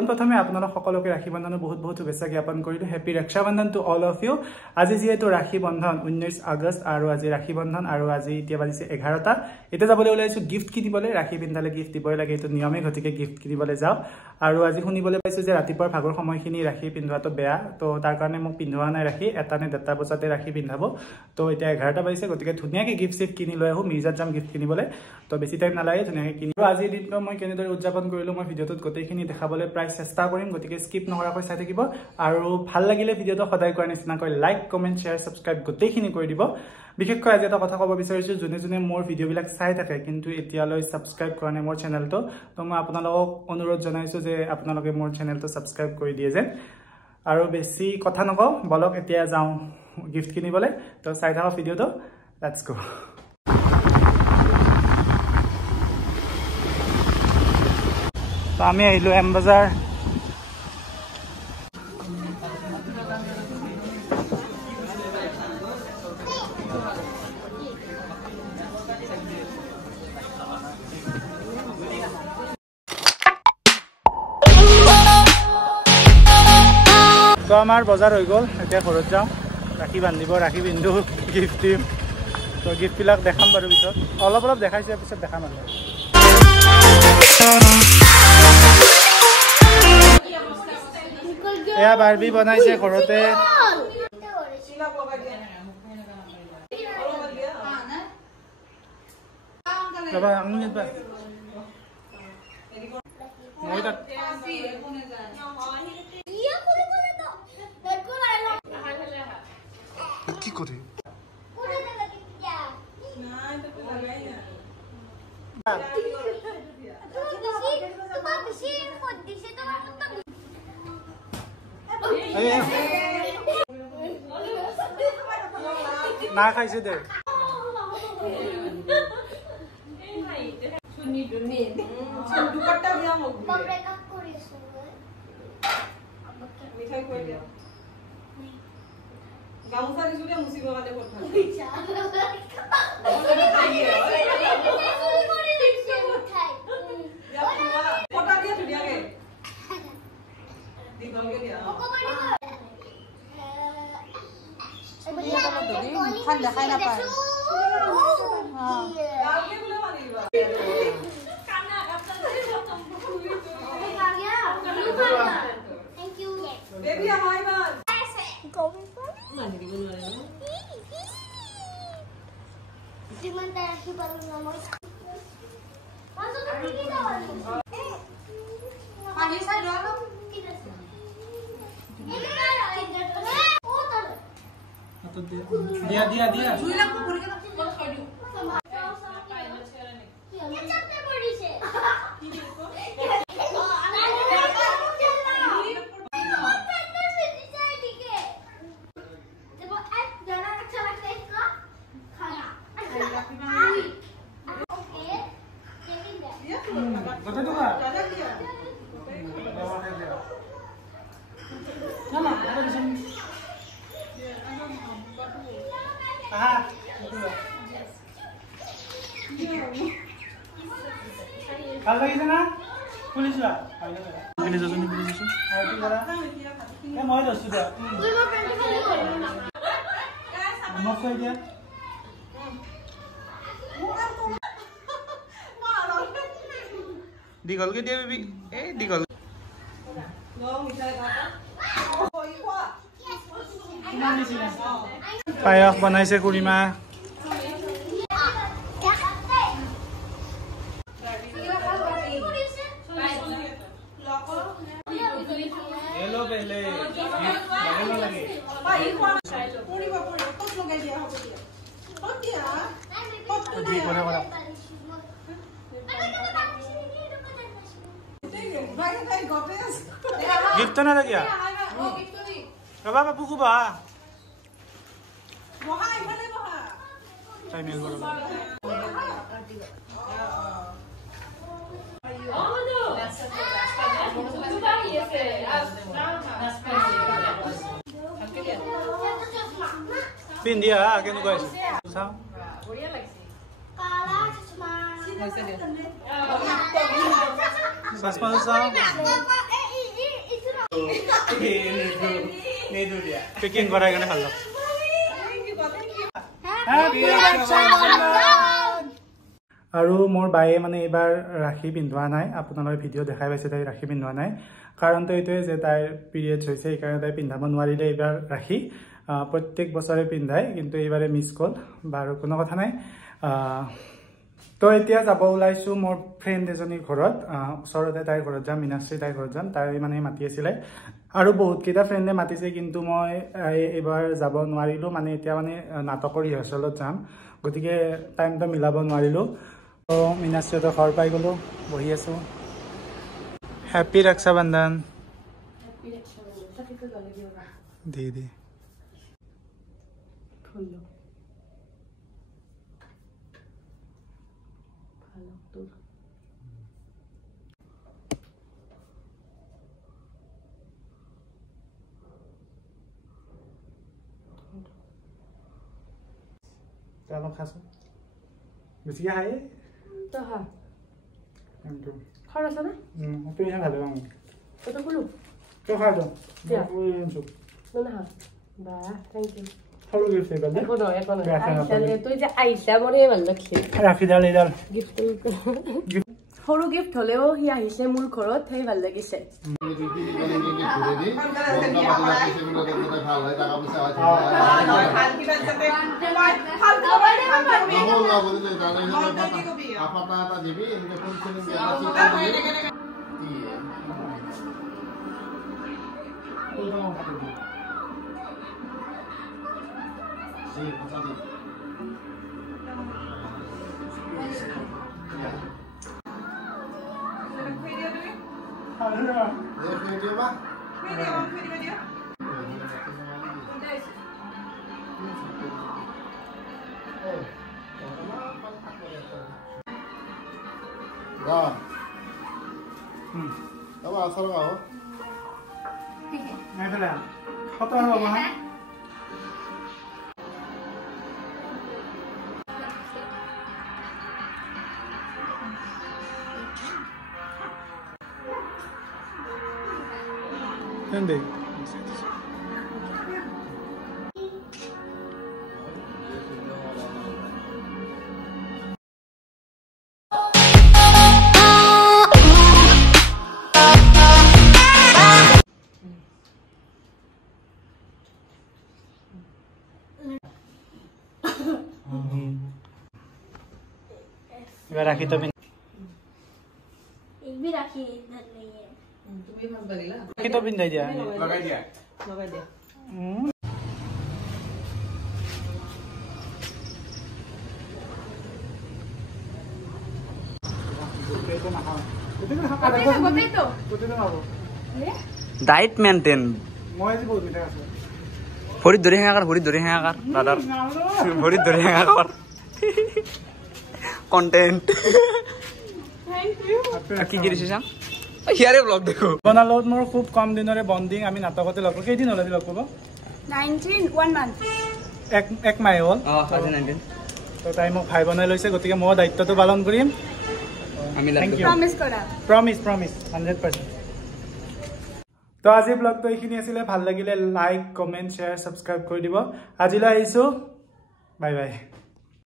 পোনপ্ৰথমে আপোনালোক সকলোকে ৰাখি বন্ধনৰ বহুত বহুত শুভেচ্ছা জ্ঞাপন কৰিলো হেপী ৰক্ষা বন্ধন টু অল অফ ইউ আজি যেহেতু ৰাখি বন্ধন 19 আগষ্ট আৰু আজি ৰাখি বন্ধন আৰু আজি এতিয়া বাজিছে 11টা এটা যাবলৈ ওলাইছো গিফট কিনিবলৈ ৰাখি পিন্ধালে গিফট দিবই লাগে এটো নিয়মে গতিকে গিফট কিনিবলৈ যাও আৰু আজি শুনিবলৈ পাইছো যে ৰাতিপুৱাৰ ভাগৰ সময়খিনি ৰাখি পিন্ধোৱাটো বেয়া তো তাৰ কাৰণে মোক পিন্ধোৱা নাই ৰাখি এটা নে ডেটা বজাতে ৰাখি পিন্ধাব তো এতিয়া 11টা বাজিছে গতিকে ধুনিয়াকে গিফট সেট কিনি লৈ আহো মিৰ্জাত যাম গিফট কিনিবলৈ তো বেছি টাইম নালাগে ধুনিয়াকে কিনি আজি দিনটো মই কেনেদৰে উদযাপন কৰিলো মই ভিডিওটোত গোটেইখিনি দেখাবলৈ প্ৰায় চেষ্টা কৰিম গতিকে স্কিপ নকৰাকৈ চাই থাকিব আৰু ভাল লাগিলে ভিডিওটো সদায় কৰা নিচিনাকৈ লাইক কমেন্ট শেয়াৰ সাবস্ক্ৰাইব গোটেইখিনি কৰি দিব বিশেষকৈ আজি এটা কথা ক'ব বিচাৰিছো যোনে যোনে মোৰ ভিডিওবিলাক চাই থাকে কিন্তু এতিয়ালৈ সাবস্ক্ৰাইব কৰা নাই মোৰ চেনেলটো তো মই আপোনালোকক অনুৰোধ জনাইছো যে আপোনালোকে মোৰ চেনেলটো সাবস্ক্ৰাইব কৰি দিয়ে যেন আৰু বেছি কথা নকওঁ বলক এতিয়া যাওঁ গিফট কিনিবলৈ তো চাই থাকক ভিডিওটো লেটস গো তো আমি আহিলো এম বাজাৰ তো আমাৰ বজাৰ হৈ গ'ল এতিয়া ঘৰত যাওঁ ৰাখি বান্ধিব ৰাখি বিন্ধু গিফট দিম তো গিফ্টবিলাক দেখাম বাৰু পিছত অলপ অলপ দেখাইছে পিছত দেখাম আৰু এয়া বাৰ্বি বনাইছে ঘৰতে মই তাক কি করে না খাইছে দে মিঠাই কই দিয়া গামুছা দিছো দে মুছিব কাটে কথা পটা দিয়া ধুনিয়াকে দীঘলকে দিয়া খান দেখাই না পায় গালকে বলে মানি দিবা কানা কাপটা ধরে খতম পুরি তো থ্যাংক ইউ বেবি হাই মান মানি দিব না dimana aku baru ngomong masuk ke sini dah mandi saya dulu tidak atau dia jual aku beri kan kalau kau ভাল লাগিছে না পুলিশ লা আমি যজনী পুলিশ আছো আৰু কি কৰা এ মই দছু দিয়া তুই মোৰ ফ্ৰেন্ড খালি কৰি মোক কৈ দিয়া দীঘলকে দিয়া বেবি এই দীঘল পায়স বনাইছে খুৰীমা हेलो पहले लगन लगे भाई पूरी तो लगा दिया हो गया हो दिया जी कोने वाला भाई भाई गोपेस गिफ्ट तो ना लगा वो गिफ्ट तो नहीं बाबा बाबू को बा वहां इधर वहां टाइम मिल गया Pindia, akin ko guys. Sao? Korea lagsi. Kala chashma. Sasma sao? Packing করার কারণে ভালো আৰু মোৰ বায়ে মানে এইবাৰ ৰাখি পিন্ধোৱা নাই আপোনালোকে ভিডিঅ' দেখাই পাইছে তাই ৰাখি পিন্ধোৱা নাই কাৰণটো এইটোৱে যে তাইৰ পিৰিয়ডছ হৈছে সেইকাৰণে তাই পিন্ধাব নোৱাৰিলে এইবাৰ ৰাখি প্ৰত্যেক বছৰে পিন্ধায় কিন্তু এইবাৰে মিছ কল বাৰু কোনো কথা নাই তো এতিয়া যাব ওলাইছোঁ মোৰ ফ্ৰেণ্ড এজনীৰ ঘৰত ওচৰতে তাইৰ ঘৰত যাম মীনাশ্ৰী তাইৰ ঘৰত যাম তাই মানে মাতি আছিলে আৰু বহুতকেইটা ফ্ৰেণ্ডে মাতিছে কিন্তু মই এইবাৰ যাব নোৱাৰিলোঁ মানে এতিয়া মানে নাটকৰ ৰিহাৰ্চেলত যাম গতিকে টাইমটো মিলাব নোৱাৰিলোঁ তো মীনাশ্ৰীহঁতৰ ঘৰ পাই গ'লোঁ বহি আছোঁ হেপী ৰক্ষা বন্ধন দি দি অলপ খাইছোঁ বেছিকৈ খাই খৰ আছে নে তুমি ভালে পাওঁ তই খোলো তই খাই যাওঁ বা থেংক ইউ সৰু গিফ্ট এইবাৰ একো নহয় একো নহয় তই যে আহিছা মোৰ ভাল লাগছে ৰাখিডাল এইডাল গিফ্ট সৰু গিফ্ট হ'লেও সি আহিছে মোৰ ঘৰত সেই ভাল লাগিছে Hindi. राखी तो भी एक भी राखी इधर नहीं है তুমি ভাল লাগিলা राखी तो भी नहीं दिया লগাই দিয়া ডায়েট মেইনটেইন ভৰিত ধৰি হেঙা কৰ দাদাৰ ভৰিত ধৰি হেঙা কৰ কন্টেন্ট কি কৰিছে চাম হিয়াৰে ব্লগ দেখো বনাৰ লগত মোৰ খুব কম দিনৰে বন্ডিং আমি নাটকতে লগ কেইদিন হ'ল আজি লগ পাব 19 1 month এক মাহ হ'ল আজি 19 তো তাই মোক ভাই বনাই লৈছে গতিকে মই দায়িত্বটো পালন কৰিম আমি প্ৰমিস কৰা প্ৰমিস 100% তো আজি ব্লগটো এইখিনি আছিলে ভাল লাগিলে লাইক কমেন্ট শ্বেয়াৰ সাবস্ক্ৰাইব কৰি দিব আজিলৈ আহিছো বাই বাই